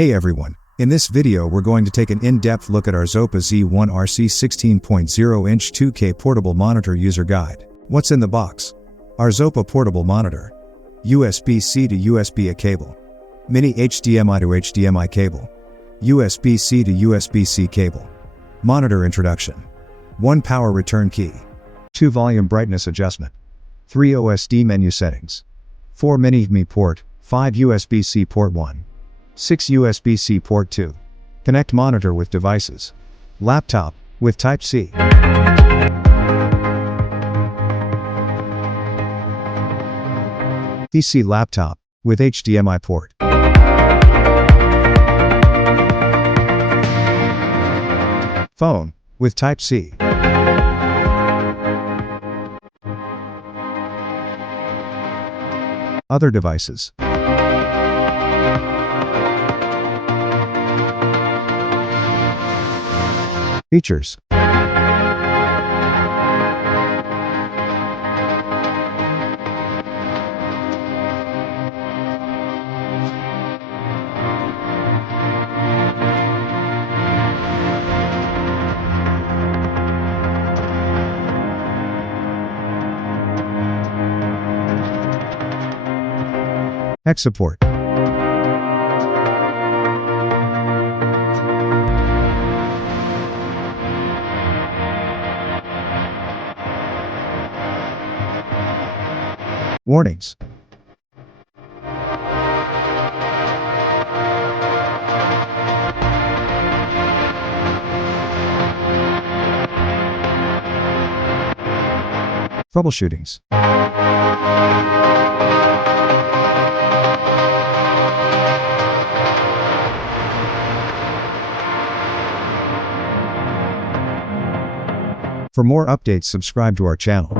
Hey everyone, in this video we're going to take an in-depth look at ARZOPA Z1RC 16.0 inch 2K portable monitor user guide. What's in the box? ARZOPA portable monitor. USB-C to USB-A cable. Mini HDMI to HDMI cable. USB-C to USB-C cable. Monitor introduction. 1 power return key. 2 volume brightness adjustment. 3 OSD menu settings. 4 mini HDMI port, 5 USB-C port 1. 6 USB-C port 2. Connect monitor with devices. Laptop, with Type-C. PC laptop, with HDMI port. Phone, with Type-C. Other devices. Features. Tech support. Warnings. Troubleshootings. For more updates, subscribe to our channel.